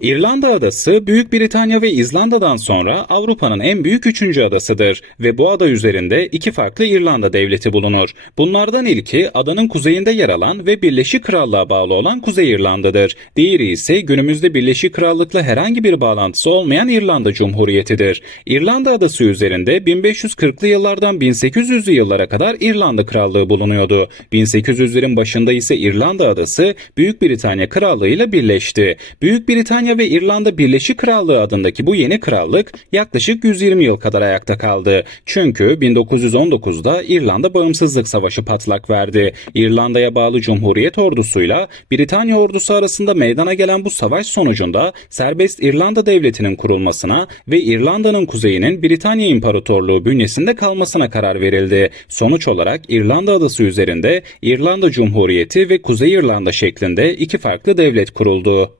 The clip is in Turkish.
İrlanda adası Büyük Britanya ve İzlanda'dan sonra Avrupa'nın en büyük üçüncü adasıdır ve bu ada üzerinde iki farklı İrlanda devleti bulunur. Bunlardan ilki adanın kuzeyinde yer alan ve Birleşik Krallığa bağlı olan Kuzey İrlanda'dır. Diğeri ise günümüzde Birleşik Krallık'la herhangi bir bağlantısı olmayan İrlanda Cumhuriyeti'dir. İrlanda adası üzerinde 1540'lı yıllardan 1800'lü yıllara kadar İrlanda Krallığı bulunuyordu. 1800'lerin başında ise İrlanda adası Büyük Britanya Krallığı ile birleşti. Büyük Britanya ve İrlanda Birleşik Krallığı adındaki bu yeni krallık yaklaşık 120 yıl kadar ayakta kaldı. Çünkü 1919'da İrlanda Bağımsızlık Savaşı patlak verdi. İrlanda'ya bağlı Cumhuriyet ordusuyla Britanya ordusu arasında meydana gelen bu savaş sonucunda serbest İrlanda devletinin kurulmasına ve İrlanda'nın kuzeyinin Britanya İmparatorluğu bünyesinde kalmasına karar verildi. Sonuç olarak İrlanda adası üzerinde İrlanda Cumhuriyeti ve Kuzey İrlanda şeklinde iki farklı devlet kuruldu.